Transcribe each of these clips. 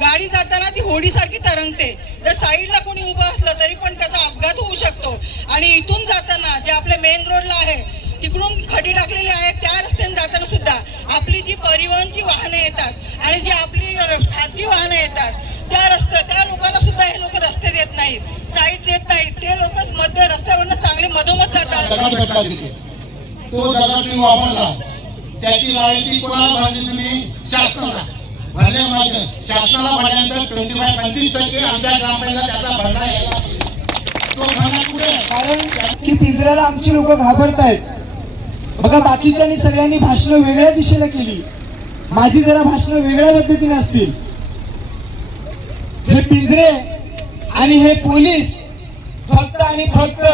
गाडी जाताना ती होडीसारखी तरंगते. जर साईडला कोणी उभं असलं तरी पण त्याचा अपघात होऊ शकतो. आणि इथून जाताना जे आपल्या मेन रोडला आहे तिकडून खडी टाकलेली आहे, त्या रस्त्याने जाताना सुद्धा आपली जी परिवहनची वाहनं येतात आणि जी आपली खाजगी वाहनं येतात त्या लोकांना सुद्धा हे लोक रस्ते देत नाहीत, साईड देत नाहीत. ते लोकच मध्य रस्त्यावरनं चांगले मधोमध जातात. तो दगड तुम्ही वापरला, त्याची रॉयल्टी कोणाला भरली? तुम्ही शासनाला भरले. माहिती शासनाला भरल्यानंतर 25% आमच्या ग्रामपंचायत त्याचा भरणा यायला तो भरणा कुठे? कारण की पिंजऱ्याला आमची लोक घाबरत आहेत. बघा, बाकीच्यांनी सगळ्यांनी भाषणं वेगळ्या दिशेला केली, माझी जरा भाषणं वेगळ्या पद्धतीने असतील. हे पिंजरे आणि हे पोलीस फक्त आणि फक्त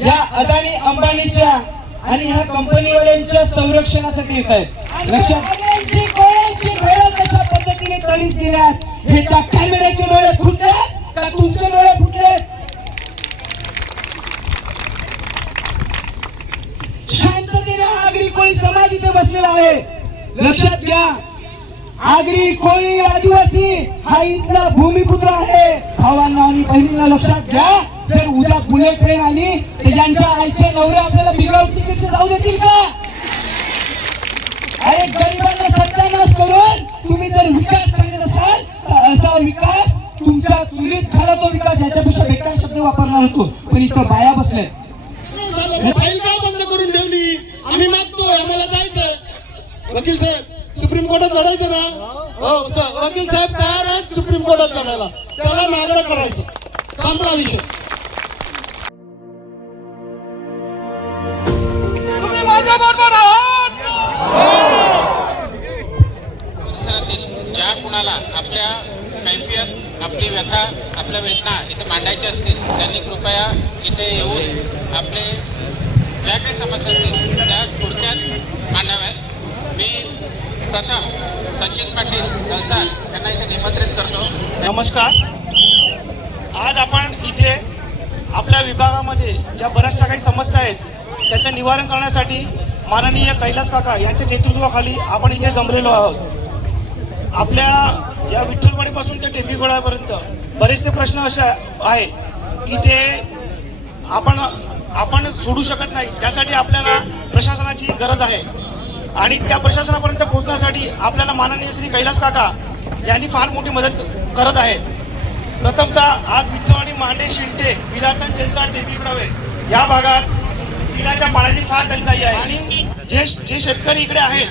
या अदानी अंबानीच्या आणि ह्या कंपनीवाल्यांच्या संरक्षणासाठी येत आहेत. लक्षात कशा पद्धतीने कळीस गेल्यात हे त्या कॅमेऱ्याचे डोळे फुटलेत का तुमचे डोळे फुटलेत? शांततेने आगरी कोळी समाज इथे बसलेला आहे. लक्षात घ्या, आगरी कोळी आदिवासी हा इथला भूमिपुत्र आहे. भावांना आणि बहिणींना लक्षात घ्या, जर उद्या बुलेट ट्रेन आली तर ज्यांच्या आईचे नवरे आपल्याला बिगर तिकीटचे जाऊ देतील का? अरे गरिबांना सत्यानाश करून तुम्ही जर विकास सांगत असाल तर असा विकास तुमच्या चुलीत झाला तो विकास याच्यापेक्षा बेकार शब्द वापरणार होतो. पण इथं बाया बसल्या. फाईल का बंद करून ठेवली? आम्ही मागतोय, आम्हाला जायचं. वकील साहेब सुप्रीम कोर्टात लढायचं ना? हो, वकील साहेब तयार आहेत सुप्रीम कोर्टात लढायला. त्याला मागणं करायचं, संपला विषय. तुम्ही माझ्या बरोबर आहात. परिसरातील ज्या कुणाला आपल्या कैफियत, आपली व्यथा, आपल्या वेदना इथे मांडायच्या असतील त्यांनी कृपया इथे येऊन आपले ज्या काही समस्या असतील त्या थोडक्यात मांडाव्यात. मी प्रथम सचिन पाटील जलसार यांना इथे निमंत्रित करतो. नमस्कार. आज आपण इथे आपल्या विभागामध्ये ज्या बऱ्याचशा काही समस्या आहेत त्याचं निवारण करण्यासाठी माननीय कैलास काका यांच्या नेतृत्वाखाली आपण इथे जमलेलो आहोत. आपल्या या विठ्ठलवाडीपासून ते टेंबीगोळापर्यंत बरेचसे प्रश्न असे आहेत की ते आपण सोडू शकत नाही. त्यासाठी आपल्याला प्रशासनाची गरज आहे आणि त्या प्रशासनापर्यंत पोहोचण्यासाठी आपल्याला माननीय श्री कैलास काका यांनी फार मोठी मदत करत आहेत. प्रथमतः आज विठ्ठलवाडी, मांडे, शिलटे, विराटन, जेलसार, टेंबीगोळे या भागात पिण्याच्या पाण्याची फार टंचाई आहे. आणि जे शेतकरी इकडे आहेत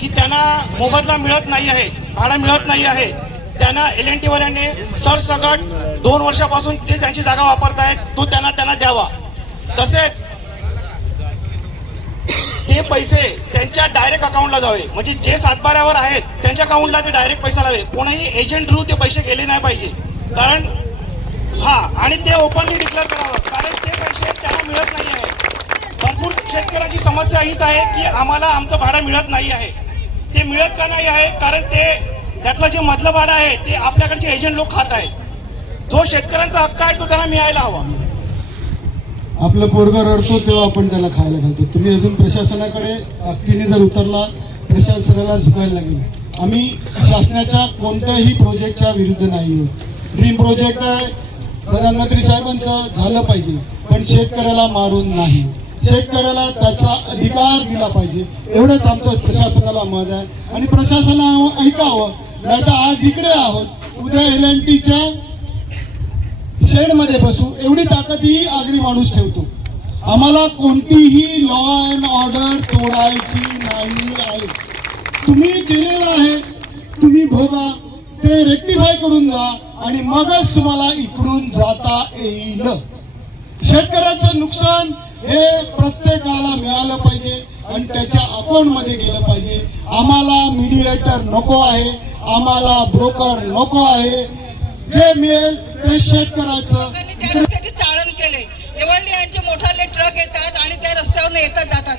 की त्यांना मोबदला मिळत नाही आहे, भाडा मिळत नाही आहे, त्यांना LNT वाल्यांनी सरसकट 2 वर्षापासून ते त्यांची जागा वापरत आहेत, तो त्यांना द्यावा. तसेच ते पैसे त्यांच्या डायरेक्ट अकाउंटला जावे, म्हणजे जे सातबाऱ्यावर आहेत त्यांच्या अकाउंटला ते डायरेक्ट पैसा लावे. कोणाही एजंट थ्रू ते पैसे गेले नाही पाहिजे. कारण आणि ते ओपनली डिक्लेअर करावं, कारण ते पैसे त्यांना मिळत नाही आहे. भरपूर शेतकऱ्यांची समस्या हीच आहे की आम्हाला आमचं भाडं मिळत नाही आहे. ते मिळत का नाही आहे? कारण त्यातलं जे मधलं भाडं आहे ते आपल्याकडचे एजंट लोक खात आहेत. जो शेतकऱ्यांचा हक्क आहे तो त्यांना मिळायला हवा. आपलं पोरगं रडतो तेव्हा आपण त्याला खायला घालतो. तुम्ही अजून प्रशासनाकडे ताकदीने जर उतरला, प्रशासनाला झुकायला लागेल. आम्ही शासनाच्या कोणत्याही प्रोजेक्टच्या विरुद्ध नाही आहोत. ड्रीम प्रोजेक्ट आहे, प्रधानमंत्री साहेबांचं झालं पाहिजे, पण शेतकऱ्याला मारून नाही. शेतकऱ्याला त्याचा अधिकार दिला पाहिजे, एवढंच आमचं प्रशासनाला मत आहे. आणि प्रशासनानं ऐकावं. नाही तर आज इकडे आहोत, उद्या LNTच्या शेडमध्ये बसू एवढी ताकद ही आगरी माणूस ठेवतो. आम्हाला कोणतीही लॉ अँड ऑर्डर तोडायची नाही आहे. तुम्ही केलेलं आहे, तुम्ही भोगा, ते रेक्टिफाय करून जा आणि मगच तुम्हाला इकडून जाता येईल. शेतकऱ्याचं नुकसान हे प्रत्येकाला मिळालं पाहिजे आणि त्याच्या अकाउंटमध्ये गेलं पाहिजे. आम्हाला मीडिएटर नको आहे, आम्हाला ब्रोकर नको आहे. जे मिळेल ते शेतकऱ्याचं. त्या रस्त्याचे चाळण केले. एवढे यांचे मोठाले ट्रक येतात आणि त्या रस्त्यावर येतात जातात.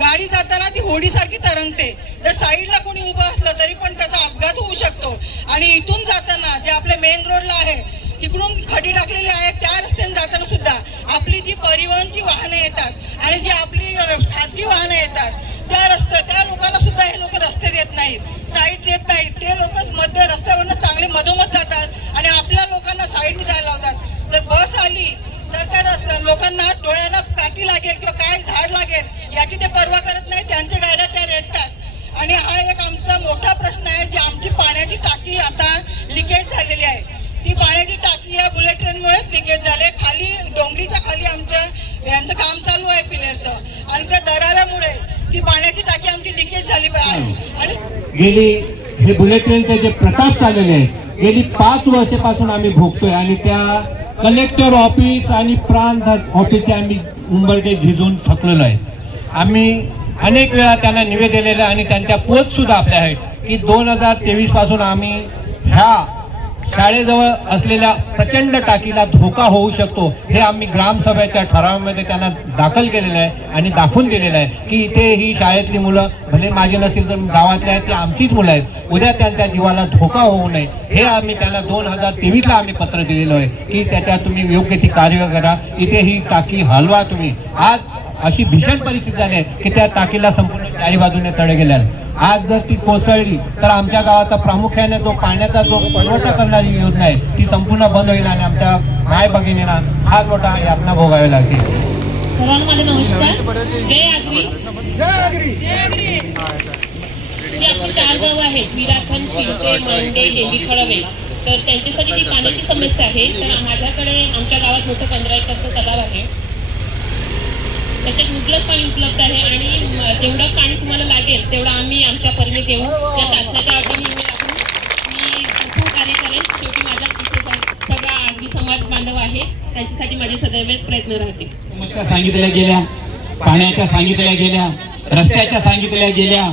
गाडी जाताना ती होडीसारखी तरंगते. जर साईडला कोणी उभं असलं तरी पण त्याचा अपघात होऊ शकतो. आणि इथून जाताना जे आपल्या मेन रोडला आहे तिकडून खडी टाकलेली आहे, त्या रस्त्याने जाताना सुद्धा आपली जी परिवहनची वाहनं येतात आणि जी आपली खाजगी वाहनं येतात त्या लोकांना सुद्धा हे लोक रस्ते देत नाहीत, साईड देत नाहीत. ते लोकच मध्य रस्त्यावरनं चांगले गेली हे बुलेट ट्रेनचे जे प्रताप चाललेले आहे गेली 5 वर्षापासून आम्ही भोगतोय आणि त्या कलेक्टर ऑफिस आणि प्रांत ऑफिसचे आम्ही उंबरठे झिजून थकलेलो आहे. आम्ही अनेक वेळा त्यांना निवेदन दिलेलं आणि त्यांच्या पोच सुद्धा आपल्या आहेत की 2023 पासून आम्ही ह्या शाळेजवळ असलेल्या प्रचंड टाकीला धोका होऊ शकतो हे आम्ही ग्रामसभेच्या ठरावामध्ये त्यांना दाखल केलेलं आहे आणि दाखवून दिलेलं आहे की इथे ही शाळेतली मुलं भले माझे नसतील तर गावातले आहेत ते आमचीच मुलं आहेत उद्या त्यांच्या जीवाला धोका होऊ नये हे आम्ही त्यांना 2023ला आम्ही पत्र दिलेलं आहे की त्याच्यात तुम्ही योग्य ती कार्य करा इथे ही टाकी हलवा तुम्ही. आज अशी भीषण परिस्थिती झाली आहे की त्या टाकीला संपूर्ण चारी बाजूने तडे गेल्या. आज जर ती कोसळली तर आमच्या गावात प्रामुख्याने जो पाण्याचा जो पुरवठा करणारी योजना आहे ती संपूर्ण बंद होईल आणि आमच्या माय भगिनींना फार मोठा यातना भोगावे लागतील. सर्वांना माझा नमस्कार. जय आगरी. जी आपली 4 गावं आहेत विराखण, शिंदे, मांडे, हेंडी, खळवे, तर त्यांच्यासाठी जी पाण्याची समस्या आहे तर माझ्याकडे आमच्या गावात मोठं 15 एकरचं तलाव आहे. त्याच्यात मुबलक पाणी उपलब्ध आहे आणि जेवढं पाणी तुम्हाला लागेल तेवढं आम्ही आमच्या परीने देऊ. त्या शासनाच्या अडचणी मी भरपूर कार्य करेन. शेवटी माझा सगळा आगरी समाज बांधव आहे त्यांच्यासाठी माझे सदैव प्रयत्न राहतील. समस्या सांगितल्या गेल्या, पाण्याच्या सांगितल्या गेल्या, रस्त्याच्या सांगितल्या गेल्या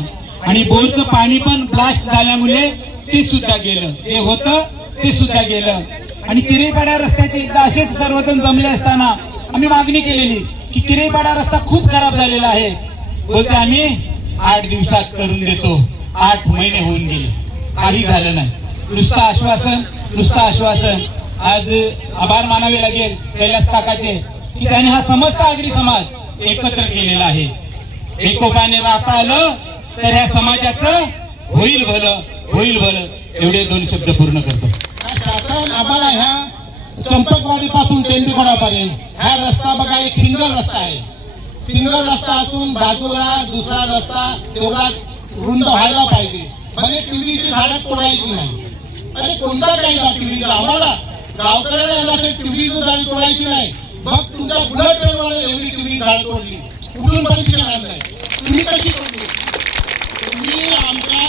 आणि बोरचं पाणी पण ब्लास्ट झाल्यामुळे ते सुद्धा गेलं. जे होतं ते सुद्धा गेलं. आणि किरेपाडा रस्त्याचे एकदा असेच सर्वजण जमले असताना आम्ही मागणी केलेली की किरेपाडा रस्ता खूप खराब झालेला आहे. बोलते आम्ही 8 दिवसात करून देतो. 8 महिने होऊन गेले, काही झालं नाही. नुसतं आश्वासन. आज आभार मानावे लागेल कैलास काकाचे की त्यांनी हा समस्त आगरी समाज एकत्र केलेला आहे. एकोपाने राहता आलं तर ह्या समाजाचं होईल भलं. एवढे 2 शब्द पूर्ण करतो. शासन आम्हाला ह्या चंपकवाडी पासून टेंबीखोडापर्यंत हा रस्ता बघा एक सिंगल रस्ता आहे. सिंगल रस्ता असून बाजूला दुसरा रस्ता तेवढा रुंद व्हायला पाहिजे. म्हणजे टीव्हीची झाडं तोडायची नाही. अरे कोणता काही टीव्हीचा आम्हाला गावकऱ्याला येण्यासाठी टीव्हीची झाडं तोडायची नाही. मग तुमच्या बुलेट ट्रेनवाले एवढी टीव्ही झाड तोडली कुठून परमिशन आणलंय तुम्ही कशी तोडली? तुम्ही आमच्या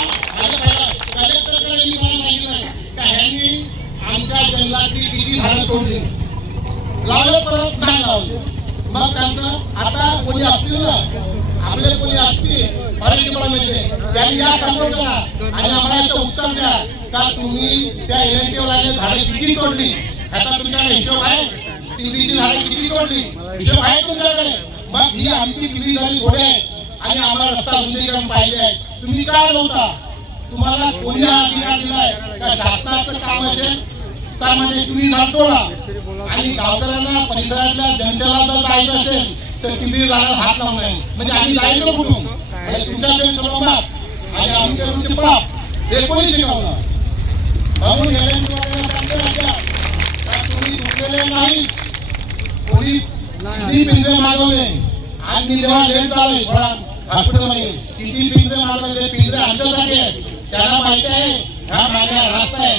कलेक्टरकडे मी मला सांगितलं का ह्यांनी आमच्या जंगलातली किती झाडं तोडली लावलं परत नाही लावलं. मग त्यांचं आता कोणी असतील ना आपले कोणी असतील फॉरेस्ट डिपार्टमेंटचे त्यांनी या समोर करा आणि आम्हाला याचं उत्तर द्या का तुम्ही त्या इलेक्ट्रिकवाल्याने झाडे किती तोडली. आता तुमच्याकडे हिशोब आहे टीव्हीची झाडे किती तोडली हिशोब आहे तुमच्याकडे. मग ही आमची टीव्ही झाली घोडे आहे आणि आम्हाला रस्ता रुंदीकरण पाहिजे आहे. तुम्ही काय नव्हता तुम्हाला कोणी हा अधिकार दिलाय का शासनाचं काम असेल त्यामध्ये तुम्ही जातोडा आणि गावकऱ्यांना परिसरातल्या जनतेला जर जायचं असेल तर तुम्ही जायला हात लावून नाही म्हणजे आम्ही जायचं कुठून तुमच्याकडे सर्व माप आणि आमच्याकडे पाप हे कोणी शिकवलं. म्हणून तुम्ही दुखलेले नाही. पोलीस किती पिंजरे मागवले आणि मी जेव्हा लेट झाले थोडा हॉस्पिटलमध्ये किती पिंजरे मागवले पिंजरे आमच्यासाठी आहेत. त्याला माहिती आहे ह्या माझ्या रस्ता आहे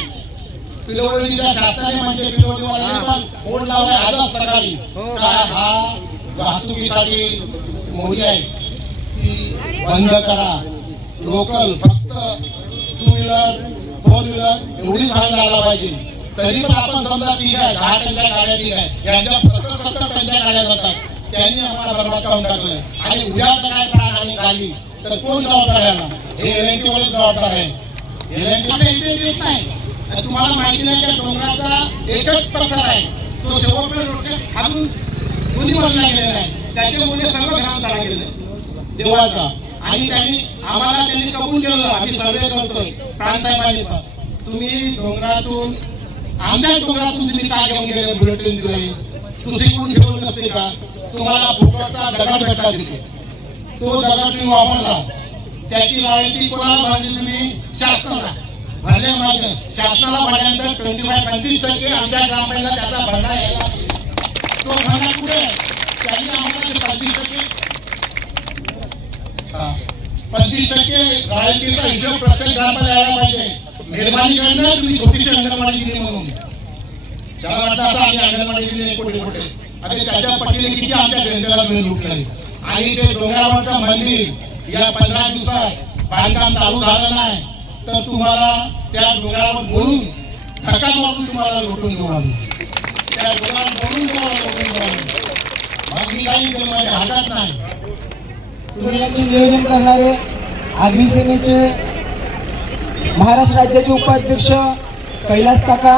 पिलोडीच्या शासनाने म्हणजे पिलोडीवाल्याने पण बोर्ड लावलाय आजच सकाळी का हा वाहतुकीसाठी मोही आहे ती बंद करा. लोकल फक्त 2 व्हीलर 4 व्हीलर एवढीच भाग लागला पाहिजे. तरी पण आपण समजा ठीक आहे 10 टनच्या गाड्या ठीक आहे यांच्या 70 टनच्या गाड्या जातात त्यांनी आम्हाला बरबाद करून टाकलं आणि उद्याचं काय प्राणहानी झाली तर कोण जबाबदार आहे ना हे एलएनटीवाले जबाबदार आहे. एलएनटी इथे देत नाही. तुम्हाला माहिती नाही का डोंगराचा एकच पत्थर आहे तो शेवटपर्यंत खालून कोणी बनला गेलेला आहे त्याच्यामुळे सर्व घरात काढला गेले देवाचा आणि त्यांनी कबूल केलं. आम्ही सर्वे करतोय प्राणसाहेबांनी पण तुम्ही डोंगरातून आमच्या डोंगरातून तुम्ही काय घेऊन गेले बुलेटिनची लाईन तुझी कोण ठेवलं नसते का. तुम्हाला फुकटचा दगड भेटला तिथे तो दगड तुम्ही वापरला त्याची रॉयल्टी कोणाला भरली तुम्ही शासनाला भरले माहिती शासनाला भरल्यानंतर 25% आमच्या ग्रामपंचायत त्याचा भरणा यायला तो भरणा कुठे त्यांनी आम्हाला 25% रॉयल्टीचा हिशोब प्रत्येक ग्रामपंचायत यायला पाहिजे. मेहरबानी करणं तुम्ही छोटीशी अंगणवाडी दिली म्हणून त्याला वाटतं आता आम्ही अंगणवाडी दिली कुठे अरे त्याच्या पटीने किती आमच्या जनतेला मिळून लुटलं आणि ते डोंगरावरचं मंदिर या 15 दिवसात बांधकाम चालू झालं नाही तर तुम्हाला त्या डोंगरावर बोलून धक्का मारून तुम्हाला लोटून देऊ आम्ही. त्या डोंगरावर बोलून तुम्हाला लोटून देऊ आम्ही. बाकी काही तुम्हाला हरकत नाही. तुम्ही याचे नियोजन करणारे आगरी सेनेचे महाराष्ट्र राज्याचे उपाध्यक्ष कैलास काका,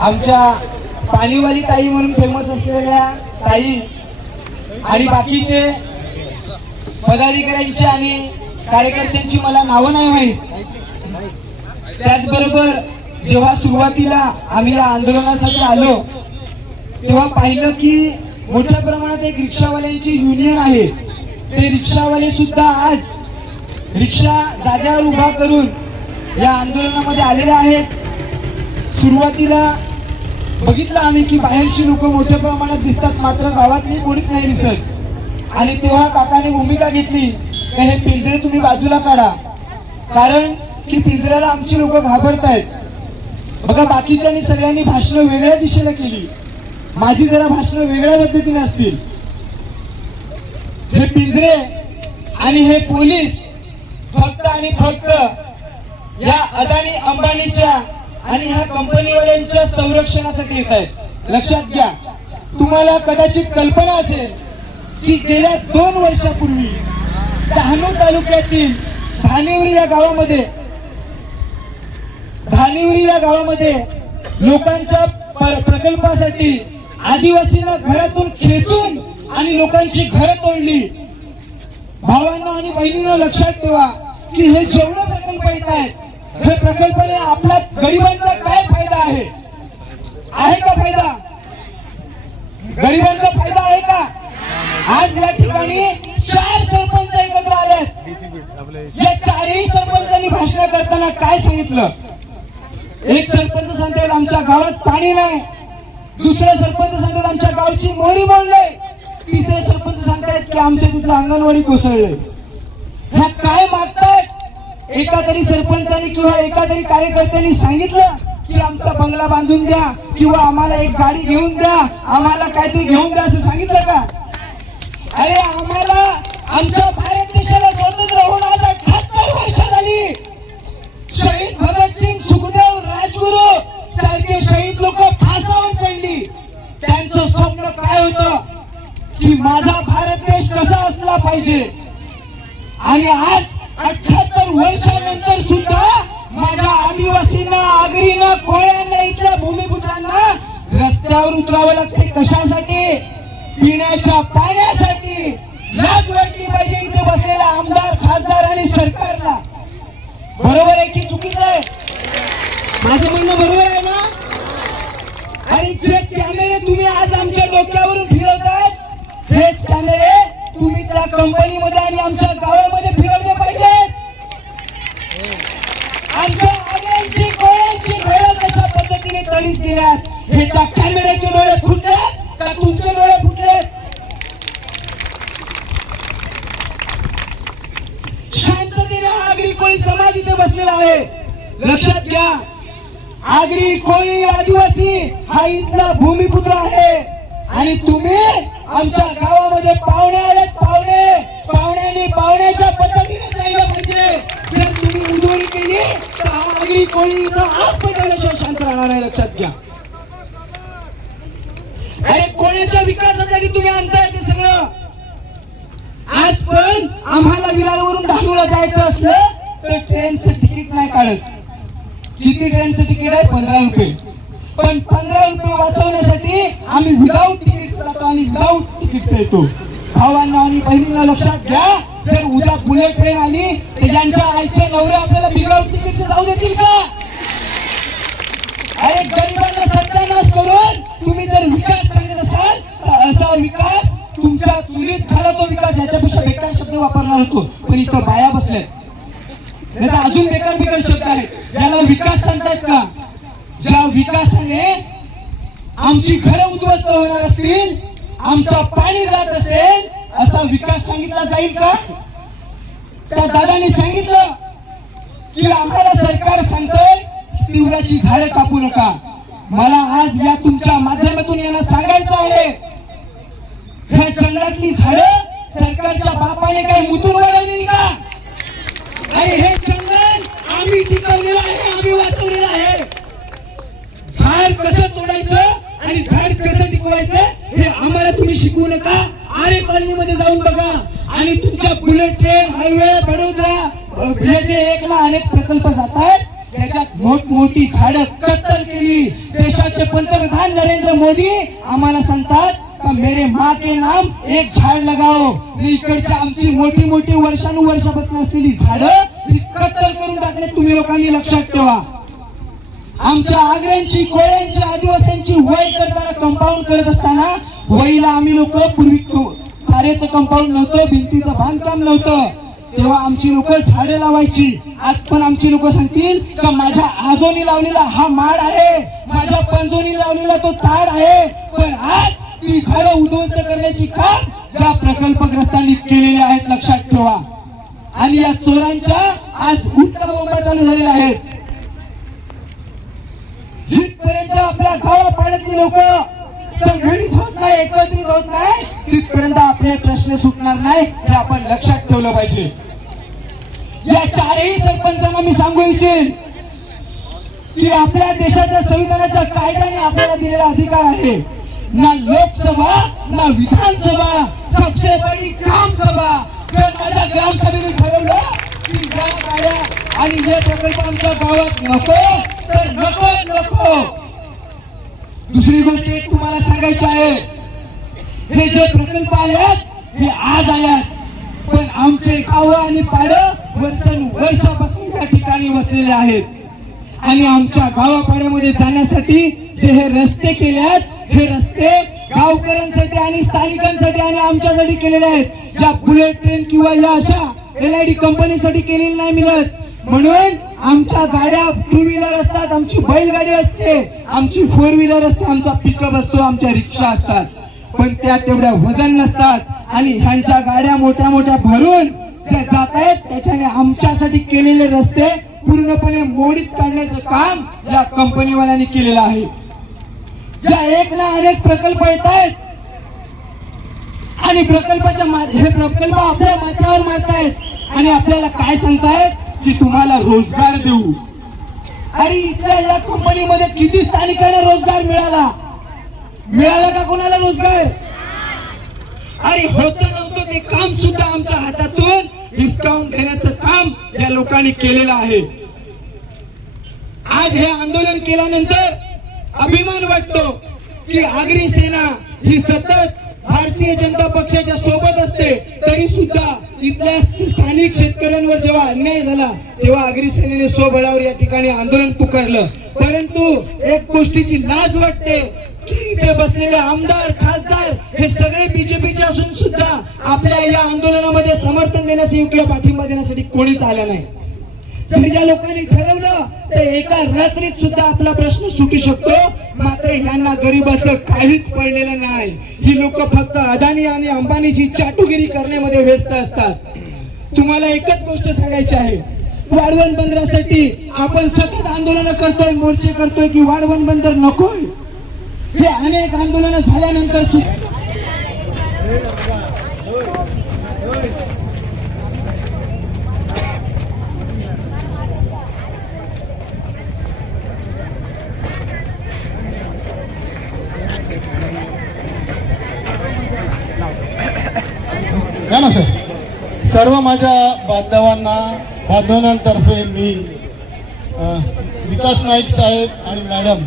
आमच्या पाणीवाली ताई म्हणून फेमस असलेल्या ताई आणि बाकीचे पदाधिकाऱ्यांची आणि कार्यकर्त्यांची मला नावं नाही माहीत. त्याचबरोबर जेव्हा सुरुवातीला आम्ही या आंदोलनासाठी आलो तेव्हा पाहिलं की मोठ्या प्रमाणात एक रिक्षावाल्यांची युनियन आहे. ते रिक्षावाले सुद्धा आज रिक्षा जाग्यावर उभा करून या आंदोलनामध्ये आलेले आहेत. सुरुवातीला बघितलं आम्ही की बाहेरची लोक मोठ्या प्रमाणात दिसतात, मात्र गावातली कोणीच नाही दिसत. आणि तेव्हा काकाने भूमिका घेतली की हे पिंजरे तुम्ही बाजूला काढा, कारण की पिंजऱ्याला आमची लोक घाबरतायत. बघा, बाकीच्यांनी सगळ्यांनी भाषणं वेगळ्या दिशेला केली, माझी जरा भाषणं वेगळ्या पद्धतीने असतील. हे पिंजरे आणि हे पोलीस फक्त आणि फक्त या अदानी अंबानीच्या आणि ह्या कंपनीवाल्यांच्या संरक्षणासाठी येत आहेत. लक्षात घ्या, तुम्हाला कदाचित कल्पना असेल की गेल्या 2 वर्षापूर्वी डहाणू तालुक्यातील धानिवरी या गावामध्ये लोकांच्या प्रकल्पासाठी आदिवासींना घरातून खेचून आणि लोकांची घरं तोडली. भावांना आणि बहिणींना लक्षात ठेवा की हे जेवढे प्रकल्प येत आहेत, हे प्रकल्पाने आपल्या गरिबांचा काय फायदा आहे? आहे का फायदा? गरिबांचा फायदा आहे का? आज या ठिकाणी 4 सरपंच एकत्र आलेत. या 4ही सरपंचांनी भाषण करताना काय सांगितलं? एक सरपंच सांगतात आमच्या गावात पाणी नाही, दुसरे सरपंच सांगतात आमच्या गावची मोरी मोडले, तिसरे सरपंच सांगतायत की आमच्या तिथलं अंगणवाडी कोसळले. ह्या काय मागतायत? एका तरी सरपंचाने किंवा एका तरी कार्यकर्त्यांनी सांगितलं की आमचा बंगला बांधून द्या किंवा आम्हाला एक गाडी घेऊन द्या, आम्हाला काहीतरी घेऊन द्या असं सांगितलं का? अरे आम्हाला आमच्या भारत देशाला स्वतंत्र होऊन आज 78 वर्ष झाली. शहीद भगतसिंग, सुखदेव, राजगुरू सारखे शहीद लोक फासावर चढली. त्यांचं स्वप्न काय होतं की माझा भारत देश कसा असला पाहिजे. आणि आज 78 वर्षानंतर सुद्धा माझ्या आदिवासींना, आगरींना, कोळ्यांना, इथल्या भूमिपुत्रांना रस्त्यावर उतरावं लागते. कशासाठी? पिण्याच्या पाण्यासाठी. लाज वाटली पाहिजे इथे बसलेल्या आमदार, खासदार आणि सरकारला. बरोबर आहे की चुकीचं आहे? माझं म्हणणं बरोबर आहे ना? आणि जे कॅमेरे तुम्ही आज आमच्या डोक्यावरून फिरवताय, हेच कॅमेरे तुम्ही त्या कंपनीमध्ये आणि आमच्या गावामध्ये फिरवले पाहिजेत. आमच्या आग्र्यांची, कोळ्यांची घरं कशा पद्धतीने तडीस गेल्यात, हे त्या कॅमेऱ्याचे डोळे फुटलेत का तुमचे डोळे फुटलेत? शांततेने आगरी कोळी समाज इथे बसलेला आहे. लक्षात घ्या, आगरी कोळी आदिवासी हा इथला भूमिपुत्र आहे. आणि तुम्ही आमच्या गावामध्ये पाहुणे आलेत. पाहुण्यांनी पाहुण्याच्या पद्धतीने राहिलं पाहिजे. जर तुम्ही उधोरी केली तर आगरी कोळी इथं आज पटवल्याशिवाय शांत राहणार आहे. लक्षात घ्या. अरे कोणाच्या विकासासाठी तुम्ही आणताय ते सगळं? आज पण आम्हाला विरारवरून धारूरला जायचं असलं तर ट्रेनचं तिकीट नाही काढत. किती ट्रेनचं तिकीट आहे? 15 रुपये. पण 15 रुपये वाचवण्यासाठी आम्ही विदाऊट तिकीट जातो आणि विदाऊट तिकीट येतो. भावांना आणि बहिणींना लक्षात घ्या, जर उद्या बुलेट ट्रेन आली तर यांच्या आईचे नवरे आपल्याला विदाऊट तिकीट जाऊ देतील का? अरे गरिबांना सत्यानाश करून तुम्ही जर विकास सांगत असाल तर असा विकास तुमच्या चुलीत झाला तो विकास, याच्यापेक्षा बेकार शब्द वापरणार होतो. पण इथं बाया बसल्यात, नाही तर अजून बेकार शब्द आहेत. याला विकास सांगतात का? ज्या विकासाने आमची घरं उद्ध्वस्त होणार असतील, आमचं पाणी जात असेल, असा विकास सांगितला जाईल का? त्या दादाने सांगितलं की आम्हाला सरकार सांगतंय तीव्राची झाडं कापू नका. मला आज या तुमच्या माध्यमातून यांना सांगायचं आहे, ह्या जंगलातली झाडं सरकारच्या बापाने काही मुतून वाढवली का? आणि हे जंगल आम्ही टिकवलेलं आहे, आम्ही वाचवलेलं आहे. झाड कसं तोडायचं आणि झाड कसं टिकवायचं हे आम्हाला तुम्ही शिकवू नका. आरे कॉलनीमध्ये जाऊन बघा आणि तुमच्या बुलेट ट्रेन, हायवे, वडोदरा हे जे एक ना अनेक प्रकल्प जात आहेत त्याच्यात मोठमोठी झाडं कत्तल केली. देशाचे पंतप्रधान नरेंद्र मोदी आम्हाला सांगतात का मेरे माँ के नाम एक झाड लगाओ. इकडच्या आमची मोठी मोठी वर्षानुवर्षापासून असलेली झाडं ही कत्तल करून टाकले. तुम्ही लोकांनी लक्षात ठेवा. आमच्या आग्र्यांची, कोळ्यांची, आदिवासींची वय करताना कंपाऊंड करत असताना वहीला आम्ही लोक पूर्वी तारेचं कंपाऊंड नव्हतं, भिंतीचं बांधकाम नव्हतं, तेव्हा आमची लोक झाडे लावायची. आज पण आमची लोक सांगतील का माझ्या आजोनी लावलेला हा माड आहे, माझ्या पंजोनी लावलेला तो ताड आहे. पण आज ती झाडं उद्ध्वस्त करण्याची काम या प्रकल्पग्रस्तांनी केलेले आहेत, लक्षात ठेवा. आणि या चोरांच्या आज उलटा बोंबा चालू झालेला आहे. जिथपर्यंत आपल्या गावापाड्यातली लोक संघटित होत नाही, एकत्रित होत नाही, तिथपर्यंत आपले प्रश्न सुटणार नाही, हे आपण लक्षात ठेवलं पाहिजे. या चारही सरपंचांना मी सांगू इच्छिन की आपल्या देशाच्या संविधानाच्या कायद्याने आपल्याला दिलेला अधिकार आहे. ना लोकसभा ना विधानसभा, सबसे बडी ग्रामसभा. जर माझ्या ग्रामसभेने ठरवलं की या गाड्या आणि हे प्रकल्प आमच्या गावात नको तर नको नको. दुसरी गोष्ट एक तुम्हाला सांगायची आहे, हे जे प्रकल्प आल्यात हे आज आल्यात, पण आमचे गाव आणि पाडं वर्षानुवर्षापासून या ठिकाणी वसलेले आहेत. आणि आमच्या गावापाड्यामध्ये जाण्यासाठी जे हे रस्ते केलेत, हे रस्ते गावकऱ्यांसाठी आणि स्थानिकांसाठी आणि आमच्यासाठी केलेले आहेत. या बुलेट ट्रेन किंवा या अशा LID कंपनीसाठी केलेली नाही मिळत. म्हणून आमच्या गाड्या टू व्हीलर असतात, आमची बैलगाडी असते, आमची फोर व्हीलर असते, आमचा पिकअप असतो, आमच्या रिक्षा असतात, पण त्या तेवढ्या वजन नसतात. आणि ह्यांच्या गाड्या मोठ्या मोठ्या भरून ज्या जात आहेत त्याच्याने आमच्यासाठी केलेले रस्ते पूर्णपणे मोडीत काढण्याचं काम या कंपनीवाल्यांनी केलेलं आहे. या एक ना अनेक प्रकल्प येत आहेत आणि हे प्रकल्प आपल्या माथ्यावर मारतायत आणि आपल्याला काय सांगतायत की तुम्हाला रोजगार देऊ. अरे इथल्या या कंपनीमध्ये किती स्थानिकांना रोजगार मिळाला का कोणाला रोजगार? अरे होतं नव्हतं ते काम सुद्धा आमच्या हातातून हिसकावून घेण्याचं काम या लोकांनी केलेलं आहे. आज हे आंदोलन केल्यानंतर अभिमान वाटतो की आगरी सेना ही सतत भारतीय जनता पक्षाच्या सोबत असते, तरी सुद्धा इथल्या स्थानिक शेतकऱ्यांवर जेव्हा अन्याय झाला तेव्हा आगरी सेनेने स्वबळावर या ठिकाणी आंदोलन पुकारलं. परंतु एक गोष्टीची लाज वाटते की इथे बसलेले आमदार, खासदार हे सगळे बीजेपीचे असून सुद्धा आपल्या या आंदोलनामध्ये समर्थन देण्यासाठी किंवा पाठिंबा देण्यासाठी कोणीच आलं नाही. जर या लोकांनी ठरवलं तर एका रात्रीत सुद्धा आपला प्रश्न सुटू शकतो. मात्र यांना गरिबाचं काहीच पडलेलं नाही. ही लोक फक्त अदानी आणि अंबानीची चाटुगिरी करण्यामध्ये व्यस्त असतात. तुम्हाला एकच गोष्ट सांगायची आहे, वाढवण बंदरासाठी आपण सतत आंदोलन करतोय, मोर्चे करतोय की वाढवण बंदर नकोय. हे अनेक आंदोलन झाल्यानंतर है ना सर. सर्व माझ्या बांधवांतर्फे मी विकास नाईक साहेब आणि मॅडम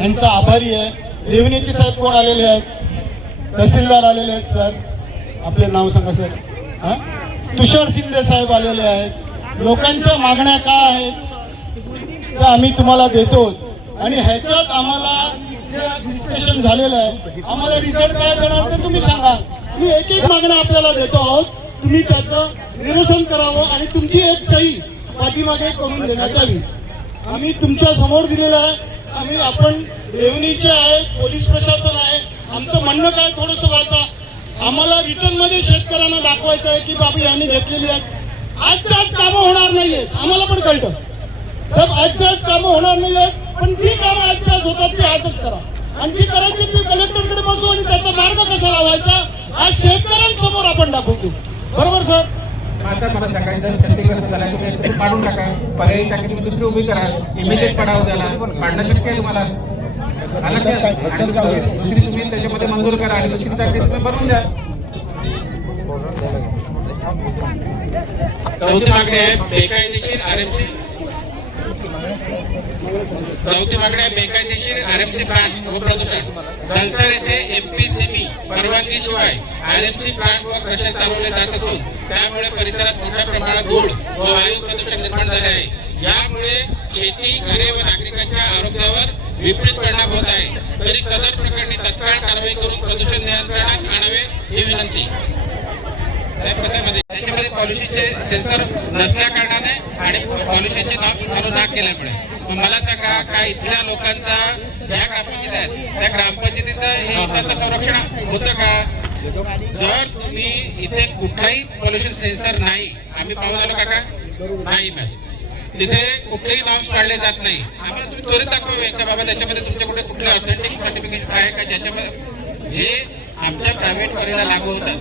यांचा आभारी आहे. रेव्हन्यूचे साहेब कोण आलेले आहेत? तहसीलदार आलेले आहेत. सर आपले नाव सांगा सर. तुषार शिंदे साहेब आलेले आहेत. लोकांच्या मागण्या काय आहेत त्या आम्ही तुम्हाला देतो आणि ह्याच्यात आम्हाला जे डिस्कशन झालेलं आहे, आम्हाला रिझल्ट काय देणार ते तुम्ही सांगा. मी एक एक मागण्या आपल्याला देतो आहोत, तुम्ही त्याचं निरसन करावं आणि तुमची एक सही पाठीमागे करून देण्यात यावी. आम्ही तुमच्या समोर दिलेलं आहे. आपण रेव्हन्यूचे आहे, पोलीस प्रशासन आहे. आमचं म्हणणं काय थोडंसं वाचा. आम्हाला रिटर्न मध्ये शेतकऱ्यांना दाखवायचं आहे की बाबा यांनी घेतलेली आहेत. आजच्या आज कामं होणार नाहीयेत, आम्हाला पण कळतं साहेब. आजच्या आज कामं होणार नाहीयेत, पण जी कामं आजच्या आज होतात ती आजच करा आणि जी करायची ती कलेक्टरकडे बसू आणि त्याचा मार्ग कसा लावायचा आज शेतकऱ्यांसमोर आपण दाखवतो. बरोबर सर? आता मला सांगायचं क्षतिग्रस्त झाला तुम्ही एक तर पाडून टाका, पर्यायी टाकी तुम्ही दुसरी उभी करा, इमिजिएट पडावं त्याला, पाडणं शक्य आहे तुम्हाला. आलं लक्षात? आणि दुसरी तुम्ही त्याच्यामध्ये मंजूर करा आणि दुसरी टाकी तुम्ही भरून द्या. चौथी मागणी आहे बेकायदेशीर आरएमसी. चौथी मागणी आहे बेकायदेशीर आरएमसी प्लांट व प्रदूषण. जलसार येथे एमपीसीबी परवानगीशिवाय आरएमसी प्लांट व क्रशर चालवले जात असून त्यामुळे परिसरात मोठ्या प्रमाणात धूळ व वायू प्रदूषण निर्माण झाले आहे. यामुळे शेती, घरे व नागरिकांच्या आरोग्यावर विपरीत परिणाम होत आहे. तरी सदर प्रकरणी तत्काळ कारवाई करून प्रदूषण नियंत्रणात आणावे ही विनंती. त्याच्यामध्ये पॉल्युशनचे सेन्सर नसल्या कारणाने आणि पॉल्युशनचे नॉर्म्स फॉलो न केल्यामुळे. मग मला सांगा का इथल्या लोकांचा ज्या ग्रामपंचायत आहेत त्या ग्रामपंचायतीचं हिताचं संरक्षण होतं का? जर तुम्ही इथे कुठलाही पॉल्युशन सेन्सर नाही, आम्ही पाहून आलो काका नाही मॅम, तिथे कुठलेही नॉर्म्स पाळले जात नाही. आम्हाला तुम्ही त्वरित दाखवावे की बाबा त्याच्यामध्ये तुमच्याकडे कुठलं ऑथेंटिक सर्टिफिकेशन आहे का ज्याच्यामध्ये जे आमच्या प्रायव्हेट कॉलेजला लागू होतं.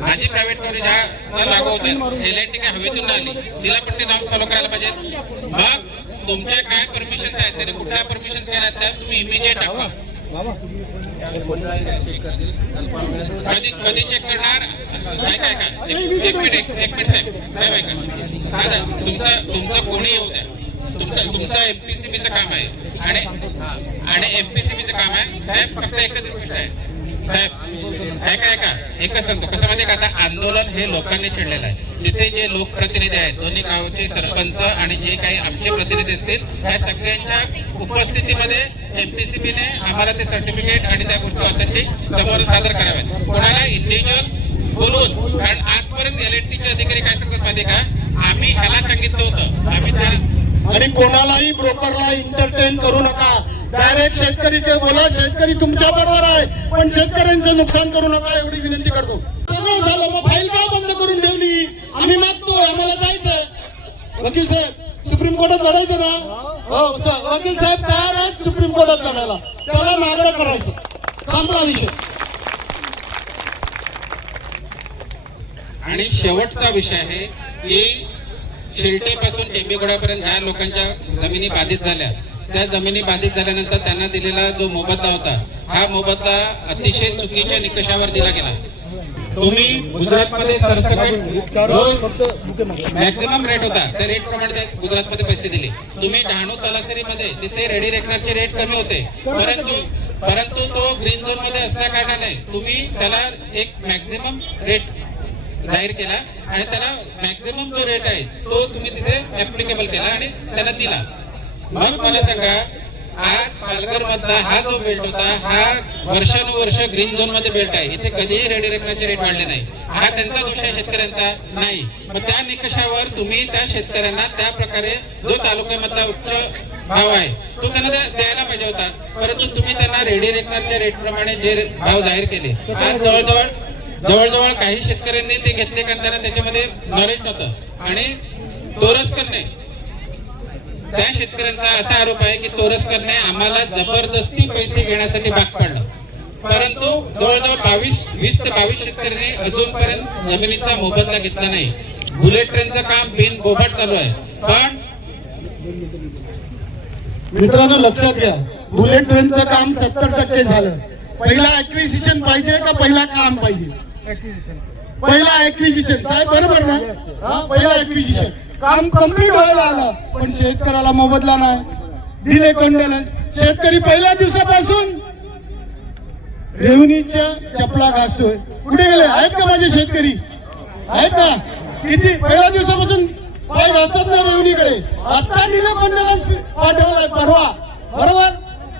माझी प्रायव्हेट कॉलेज हा लागू होतात, LNT काय हवेतून आली, तिला पण ते नॉर्म्स फॉलो करायला पाहिजेत. मग तुमच्या काय परमिशन्स आहेत, त्याने कुठल्या परमिशन्स केल्या त्या तुम्ही इमिजिएट दाखवा. कधी चेक करणार? एक मिनिट साहेब ऐका, साधा तुमचं कोणी येऊ द्या, तुमचं एमपीसीबीचं काम आहे आणि एमपीसीबीचं काम आहे साहेब. फक्त एकच गोष्ट आहे साहेब, ऐका एकच सांगतो कसं माहिती का, आता आंदोलन हे लोकांनी चिडलेलं आहे. तिथे जे लोकप्रतिनिधी आहेत, दोन्ही गावचे सरपंच आणि जे काही आमचे प्रतिनिधी असतील, या सगळ्यांच्या उपस्थितीमध्ये एमपीसीबीने आम्हाला ते सर्टिफिकेट आणि त्या गोष्टी ऑथेंटिक समोर सादर कराव्यात. कोणाला इंडिव्हिज्युअल बोलवून, कारण आजपर्यंत LNTचे अधिकारी काय सांगतात माहिती का, आम्ही ह्याला सांगितलं होतं, आम्ही त्या आणि कोणालाही ब्रोकरला इंटरटेन करू नका. डायरेक्ट शेतकरी ते बोला, शेतकरी तुमच्या बरोबर आहे पण शेतकऱ्यांचं नुकसान करू नका एवढी विनंती करतो. सगळं झालं, मग फाईल का बंद करून ठेवली? आम्ही मागतोय, आम्हाला जायचंय. वकील साहेब सुप्रीम कोर्टात लढायचं ना? हो वकील साहेब तयार आहेत सुप्रीम कोर्टात लढायला, त्याला मागणं करायचं, संपला विषय. आणि शेवटचा विषय आहे की शिलटेपासून टेंबेगुडापर्यंत ज्या लोकांच्या जमिनी बाधित झाल्या, त्या जमिनी बाधित झाल्यानंतर त्यांना दिलेला जो मोबदला होता, हा मोबदला अतिशय चुकीच्या निकषावर दिला गेला. तुम्ही गुजरातमध्ये सरसकट मॅक्झिमम रेट होता, त्या रेट प्रमाणे गुजरातमध्ये पैसे दिले. तुम्ही डहाणू तलासरीमध्ये तिथे रेडी रेकनरचे रेट कमी होते, परंतु तो ग्रीन झोन मध्ये असल्या कारणाने तुम्ही त्याला एक मॅक्झिमम रेट जाहीर केला आणि त्याला मॅक्झिमम जो रेट आहे तो तुम्ही तिथे ऍप्लिकेबल केला आणि त्यांना दिला. मग मला सांगा, आज पालघर मधला हा जो बेल्ट होता, हा वर्षानुवर्ष ग्रीन झोन मध्ये बेल्ट आहे, इथे कधीही रेडी रेकनरचे रेट वाढले नाही. हा त्यांचा दोष आहे, शेतकऱ्यांचा नाही. मग त्या निकषावर तुम्ही त्या शेतकऱ्यांना त्या प्रकारे जो तालुक्यामधला उच्च भाव आहे तो त्यांना द्यायला पाहिजे होता, परंतु तुम्ही त्यांना रेडी रेकनरच्या रेट प्रमाणे जे भाव जाहीर केले, आज जवळजवळ काही शेतकऱ्यांनी ते घेतले कारण त्यांना त्याच्यामध्ये नॉलेज नव्हतं. आणि तोरसकरने, त्या शेतकऱ्यांचा असा आरोप आहे की तोरसकरने आम्हाला जबरदस्ती पैसे घेण्यासाठी भाग पाडलं, परंतु जवळजवळ 20 ते 22 शेतकऱ्यांनी अजूनपर्यंत जमिनीचा मोबदला घेतला नाही. बुलेट ट्रेनचं काम बिन बोभाट चालू आहे. पण मित्रांनो लक्षात घ्या, बुलेट ट्रेनचं काम 70% झालं. पहिला ऍक्विजिशन पाहिजे का पहिला काम पाहिजे? पहिला ऍक्विजिशन साहेब बरोबर ना? पहिला ऍक्विजिशन काम कम्प्लीट व्हायला आलं, पण शेतकऱ्याला मोबदला नाही, दिले कंडोलन्स. शेतकरी पहिल्या दिवसापासून रेव्हन्यूच्या चपला घासतोय. कुठे गेले आहेत का माझे शेतकरी? आहेत ना? किती पहिल्या दिवसापासून पाय घासतात ना रेव्हन्यूकडे. आता दिलं कंडोलन्स पाठवलाय परवा, बरोबर?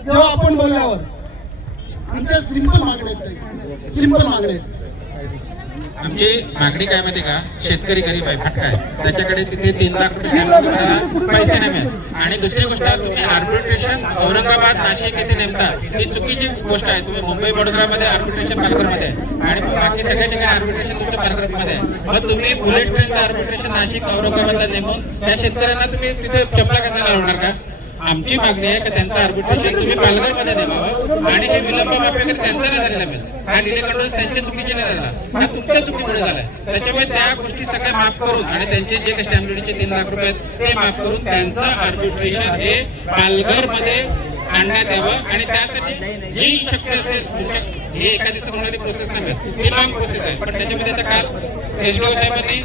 जेव्हा आपण बोलल्यावर आमच्या सिंपल मागण्या आहेत, सिंपल मागण्या आहेत. आमची मागणी काय माहिती का, शेतकरी गरीब आहे, फाटका आहे, त्याच्याकडे तिथे 3 लाख रुपये पैसे नाही मिळत. आणि दुसरी गोष्ट, तुम्ही आर्बिट्रेशन औरंगाबाद, नाशिक येथे नेमता, ही चुकीची गोष्ट आहे. तुम्ही मुंबई वडोदरामध्ये आर्बिट्रेशन पालघरमध्ये आहे आणि बाकी सगळ्या ठिकाणी आर्बिट्रेशन तुमच्या पालघरमध्ये आहे. मग तुम्ही बुलेट ट्रेनचं आर्बिट्रेशन नाशिक औरंगाबादला नेमून त्या शेतकऱ्यांना तुम्ही तिथे चपला कसा लावणार का? आमची मागणी आहे की त्यांचं आर्बिट्रेशन तुम्ही पालघरमध्ये द्यावं आणि हे विलंब माफी वगैरे त्यांचा नाही झालेला पाहिजे. हा डिले कंट्रोल त्यांच्या चुकीचे नाही झाला, हा तुमच्या चुकीमुळे झालाय. त्याच्यामुळे त्या गोष्टी सगळ्या माफ करून आणि त्यांचे जे काही स्टॅम्प ड्युटीचे 3 लाख रुपये आहेत ते माफ करून त्यांचं आर्बिट्रेशन हे पालघरमध्ये आणण्यात यावं आणि त्यासाठी जी शक्य असेल तुमच्या हे एका दिवसात होणारी प्रोसेस नाही, ही लॉंग प्रोसेस आहे. पण त्याच्यामध्ये आता काल एसडीओ साहेबांनी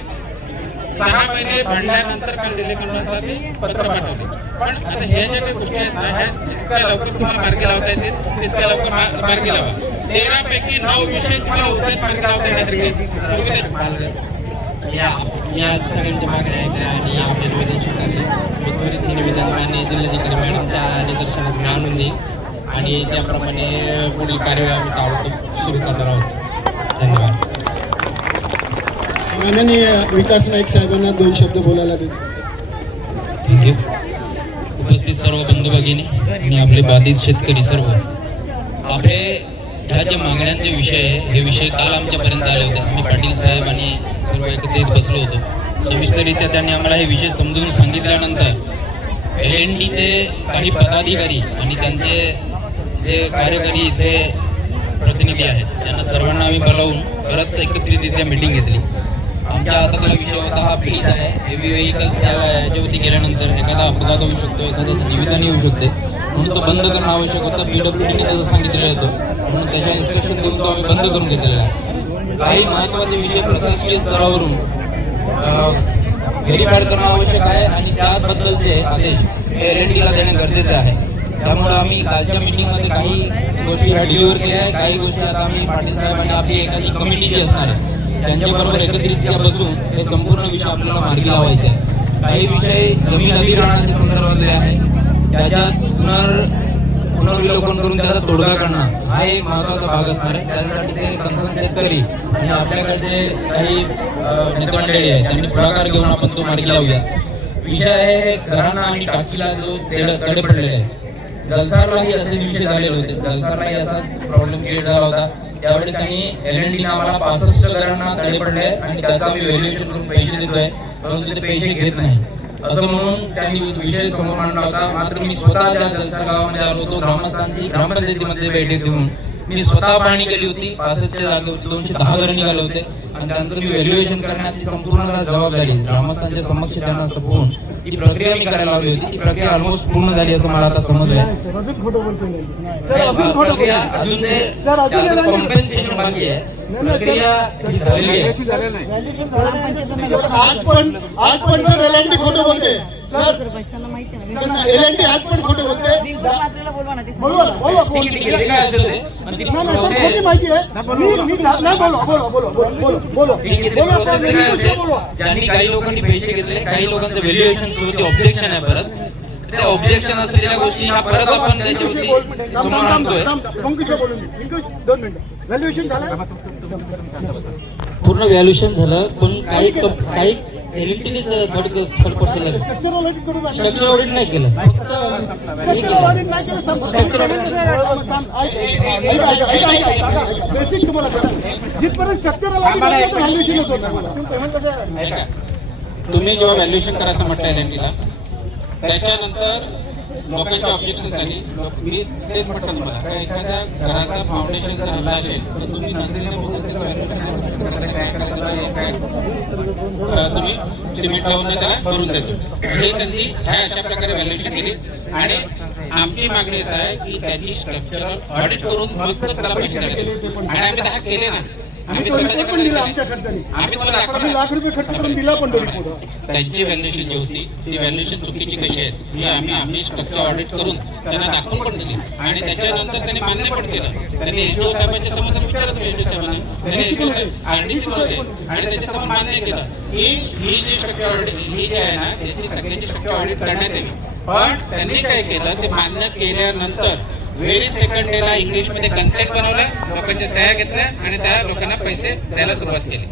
6 महिने भरल्यानंतर काल डिले कंट्रोलसाठी पत्र पाठवले. पण आता ह्या ज्या काही गोष्टी आहेत ना, ह्या जितक्या लवकर तुम्हाला मार्गी लावता येतील तितक्या लवकर मार्गी लावा. 13 पैकी 9 विषय तुम्हाला उद्याच मार्गी लावता येण्यासारखे या सगळ्यांच्या मागण्या आहेत आणि आपल्या निवेदन मी त्वरित हे निवेदन माननीय जिल्हाधिकारी मॅडमच्या निदर्शनास मी आणून देईन आणि त्याप्रमाणे पुढील कार्यवाही आम्ही ताबडतोब सुरू करणार आहोत. धन्यवाद. माननीय विकास नाईक साहेबांना 2 शब्द बोलायला देतो. थँक्यू. उपस्थित सर्व बंधू भगिनी आणि आपले बाधित शेतकरी सर्व, आपले ह्या ज्या मागण्यांचे विषय आहे हे विषय काल आमच्यापर्यंत आले होते. आम्ही पाटील साहेब आणि सर्व एकत्रित बसलो होतो. सविस्तररित्या त्यांनी आम्हाला हे विषय समजून सांगितल्यानंतर LNTचे काही पदाधिकारी आणि त्यांचे जे कार्यकारी इथे प्रतिनिधी आहेत त्यांना सर्वांना आम्ही बोलावून परत एकत्रितरित्या मीटिंग घेतली. आमच्या हातातला विषय होता हा ब्रिज आहे. हेवी व्हेकल्स याच्यावरती गेल्यानंतर एखादा अपघात होऊ शकतो, एखाद्याची जीवितहानी होऊ शकते, म्हणून तो बंद करणं आवश्यक होतं. PWDने त्याचं सांगितलेलं होतं, म्हणून त्याच्या इन्स्ट्रक्शन देऊन तो आम्ही बंद करून घेतलेला आहे. काही महत्त्वाचे विषय प्रशासकीय स्तरावरून व्हेरीफाय करणं आवश्यक आहे आणि त्याबद्दलचे आदेश हे LNTला देणे गरजेचे आहे. त्यामुळे आम्ही कालच्या मीटिंगमध्ये काही गोष्टी डिलिव्हर केल्या आहे. काही गोष्टी आता आम्ही पाटील साहेब आणि आपली एखादी कमिटी जी असणार आहे त्यांच्याबरोबर एकत्रितरित्या बसून हे संपूर्ण विषय आपल्याला मार्गी लावायचे आहे. काही विषय जमीन अधिग्रहणाच्या संदर्भातले आहे, त्याच्यात पुनर्विलोकन करून त्याचा तोडगा करणं हा एक महत्त्वाचा भाग असणार आहे. त्यासाठी ते कन्सर्न शेतकरी आणि आपल्याकडचे काही नेतमंडळी आहे त्यांनी पुढाकार घेऊन आपण तो मार्गी लावूया. विषय आहे घराणा आणि टाकीला जो तडे पडलेले आहे. जलसारलाही असेच विषय झालेले होते. जलसारलाही असाच प्रॉब्लेम क्रिएट झाला होता. त्यावेळेस त्यांनी LNT नावाला 65 घरांना तडे पडले आणि त्याचा आम्ही व्हॅल्युएशन करून पैसे देतोय, परंतु ते पैसे घेत नाही असं म्हणून त्यांनी विषय समोर मांडला होता. मात्र मी स्वतः त्या जलसार गावामध्ये आलो होतो. ग्रामस्थांची ग्रामपंचायतीमध्ये बैठक घेऊन मी स्वतः पाहणी केली होती. 65च्या जागेवरती 210 घर निघाले होते आणि त्यांचं मी व्हॅल्युएशन करण्याची संपूर्ण जबाबदारी ग्रामस्थांच्या समक्ष त्यांना सोपवून ती प्रक्रिया मी करायला लावली होती. ती प्रक्रिया ऑलमोस्ट पूर्ण झाली असं मला आता समजलंय. प्रक्रिया अजून त्याचं कॉम्पेन्सेशन बाकी आहे. प्रक्रिया ही झालेली आहे. आज पण सर LNT खोटं बोलते. सर LNT आज पण खोटं बोलते. ठीक आहे, काय असेल ते आणि ती प्रोसेस काय असेल, ज्यांनी काही लोकांनी पैसे घेतले काही लोकांचं व्हॅल्युएशन सोबत ऑब्जेक्शन आहे. परत त्या ऑब्जेक्शन असलेल्या गोष्टी हा परत आपण त्याच्यावरती समोर आणतोय. पूर्ण व्हॅल्युएशन झालं पण काही LNTने थर्ड पर्सन स्ट्रक्चर ऑडिट नाही केलं. स्ट्रक्चर ऑडिट बेसिक तुम्हाला जिथपर्यंत स्ट्रक्चरल व्हॅल्युएशनच होतं. तुम्ही जेव्हा व्हॅल्युएशन करायचं म्हटलं LNTला त्याच्यानंतर लोकांची ऑब्जेक्शन झाली. मी तेच म्हटलं तुम्हाला का एखाद्या घराचा फाउंडेशन जर हल्ला असेल तर तुम्ही नजरेने बघून त्याचं व्हॅल्युएशन काय करायचं काय तुम्ही सिमेंट लावून त्याला भरून देतो. हे त्यांनी ह्या अशा प्रकारे व्हॅल्युएशन केली आणि आमची मागणी असं आहे की त्याची स्ट्रक्चरल ऑडिट करून मग त्याला पैसे द्यावे आणि आम्ही त्या केले ना. आम्ही स्वतःच्याकडे दिले नाही. आम्ही तुम्हाला दाखवलं लाख रुपये खर्च करून दिला पण त्यांची व्हॅल्युएशन जी होती ती व्हॅल्युएशन चुकीची कशी आहे ही आम्ही स्ट्रक्चर ऑडिट करून त्यांना दाखवून पण दिली आणि त्याच्यानंतर त्यांनी मान्य पण केलं. त्यांनी एसडीओ साहेबांच्या समोर विचारत एसडीओ साहेबांना त्यांनी एसडीओ साहेब RDC होते आणि त्याच्या समोर मान्य केलं की ही जी स्ट्रक्चर ऑडिट ही जी आहे ना त्याची सगळ्यांची स्ट्रक्चर ऑडिट करण्यात यावी. पण त्यांनी काय केलं ते मान्य केल्यानंतर व्हेरी सेकंड डेला इंग्लिशमध्ये कन्सेंट बनवलं, लोकांच्या सह्या घेतल्या आणि त्या लोकांना पैसे द्यायला सुरुवात केली.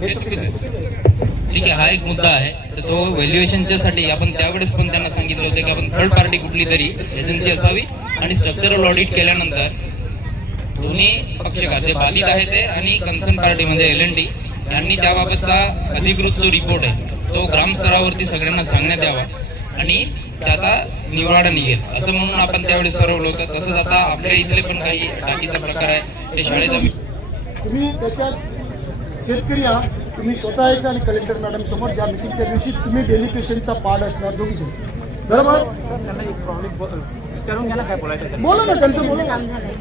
हे चुकीचं आहे. ठीक आहे, हा एक मुद्दा आहे. तर तो व्हॅल्युएशनच्या साठी आपण त्यावेळेस पण त्यांना सांगितलं होतं की आपण थर्ड पार्टी कुठली तरी एजन्सी असावी आणि स्ट्रक्चरल ऑडिट केल्यानंतर दोन्ही पक्षकार जे बाधित आहे ते आणि कन्सर्न पार्टी म्हणजे LNT यांनी त्याबाबतचा अधिकृत जो रिपोर्ट आहे तो ग्रामस्तरावरती सगळ्यांना सांगण्यात यावा आणि त्याचा निवाडा निघेल असं म्हणून आपण त्यावेळेस ठरवलं होतं. तसंच आता आपल्या इथले पण काही टाकीचा प्रकार आहे ते शाळेचा तुम्ही त्याच्यात शेतकरी आहात, तुम्ही स्वतः यायचं आणि कलेक्टर मॅडम समोर ज्या मिटिंगच्या दिवशी तुम्ही डेलिगेशनचा पार्ट असणार दोघी जण, बरोबर? बोला ना, त्यांचं बोला. काम झालंय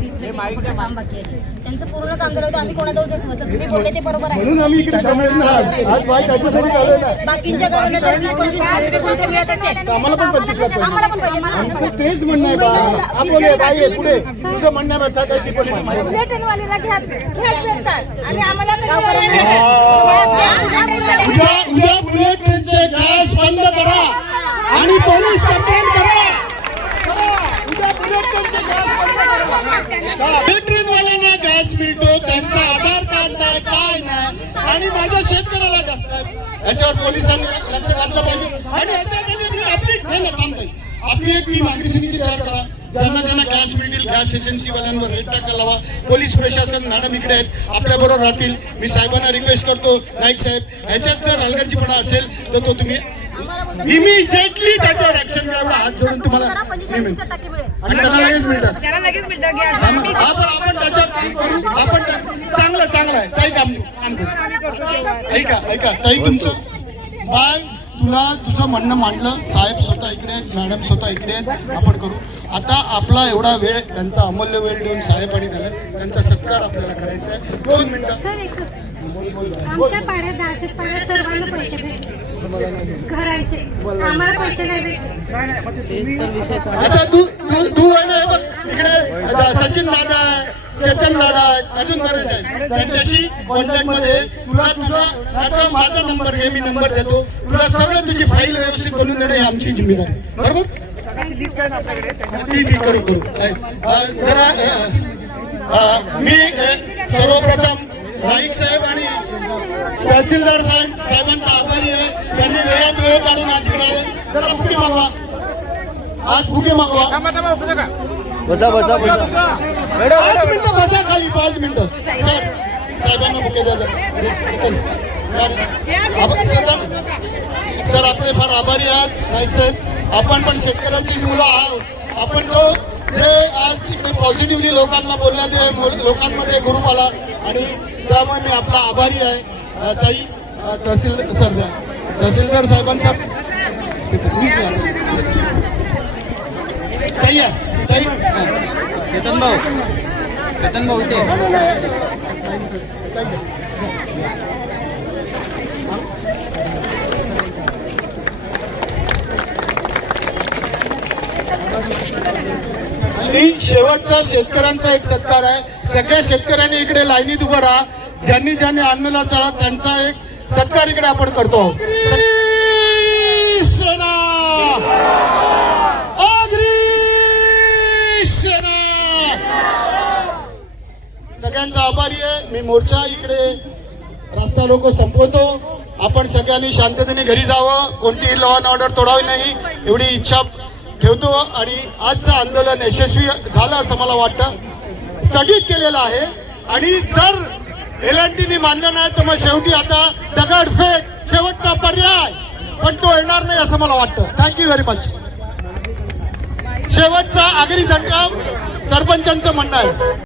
30% फक्त काम बाकी आहे. त्यांचं पूर्ण काम झालं होतं. आम्ही कोणाजवळ जातो असं तुम्ही बोलले ते बरोबर आहे. म्हणून आम्ही इकडे थांबलो ना आज वाईट त्याच्यासाठी आलोय ना. बाकींच्या गावांना जर 20-25 लाख कोणते मिळत असेल आम्हाला पण 25 लाख आम्हाला पण पाहिजे ना. आमचं तेच म्हणणं आहे बा. आपण हे बाई आहे, पुढे तुझं म्हणणं व्यथा काय ती पण मांड. बुलेटिनवालीला घ्यास भेटतात आणि आम्हाला उद्या बुलेट ट्रेनचे गॅस बंद करा आणि पोलीस कंप्लेंट करा. ट्रेनवाल्यांना गॅस मिळतो, त्यांचा आधार कार्ड नाही, काय नाही, आणि माझ्या शेतकऱ्याला गॅस नाही. याच्यावर पोलिसांनी लक्ष घातलं पाहिजे. आणि याच्यासाठी आपली एक टीम अग्नि समिती तयार करा. ज्यांना गॅस मिळतील, गॅस एजन्सीवाल्यांवर रेट टाकायला लावा. पोलीस प्रशासन मॅडम इकडे आहेत, आपल्या बरोबर राहतील. मी साहेबांना रिक्वेस्ट करतो, नाईक साहेब, ह्याच्यात जर हलगर्जीपणा असेल तर तो तुम्ही इमिजिएटली त्याच्यावर ऍक्शन घ्या. हात जोडून तुम्हाला आणि त्याला लगेच मिळतात. आपण त्याच्यावर काम करू. आपण चांगलं आहे काही काम करू. ऐका ताई, तुमचं बाय, तुझं म्हणणं मांडलं. साहेब स्वतः इकडे आहेत, मॅडम स्वतः इकडे आहेत, आपण करू. आता आपला एवढा वेळ, त्यांचा अमूल्य वेळ देऊन साहेब आणि त्यांचा सत्कार आपल्याला करायचा आहे. 2 मिनिटं. आमच्या पाड्यात सर्वांना पैसे भेटले करायचे, आम्हाला पैसे नाही भेटले. आता तू आहे ना, बघ इकडे सचिन दादा आहे, चेतन दादा आहेत, अजून बरेच आहेत. त्यांच्याशी कॉन्टॅक्ट मध्ये तुझा आता माझा नंबर घे, मी नंबर देतो तुला. सगळं तुझी फाईल व्यवस्थित बनवून देणे ही आमची जिम्मेदारी, बरोबर? ती करू. जरा मी सर्वप्रथम नाईक साहेब आणि तहसीलदार साहेबांचा आभारी आहे. त्यांनी वेळात वेळ काढून आज इकडे आले. जरा बुके मागवा, आज बुके मागवा. 5 मिनिटं बसा खाली, 5 मिनिटं. साहेबांना बुके द्या. सर आपले फार आभारी आहात नाईक साहेब. आपण पण शेतकऱ्यांचीच मुलं आहोत. आपण जे आज इकडे पॉझिटिव्हली लोकांना बोलण्यात लोकांमध्ये ग्रुप आला आणि त्यामुळे मी आपला आभारी आहे. ताई, तहसीलदार साहेबांचा चेतन भाऊ इथे आणि शेवटचा शेतकऱ्यांचा एक सत्कार आहे. सगळ्या शेतकऱ्यांनी इकडे लाईनीत उभं राहा. ज्यांनी आणलेला त्यांचा एक सत्कार इकडे आपण करतो. सेना, सगळ्यांचा आभारी आहे. मी मोर्चा इकडे रस्ता लोक संपवतो. आपण सगळ्यांनी शांततेने घरी जावं, कोणतीही लॉ अँड ऑर्डर तोडावी नाही एवढी इच्छा ठेवतो. आणि आजचं आंदोलन यशस्वी झालं असं मला वाटतं. स्थगित केलेलं आहे आणि जर LNTने मानलं नाही तर मग शेवटी आता दगडफेक शेवटचा पर्याय, पण तो येणार नाही असं मला वाटतं. Thank you very much. शेवटचा आगरी दंड सरपंचांचं म्हणणं आहे.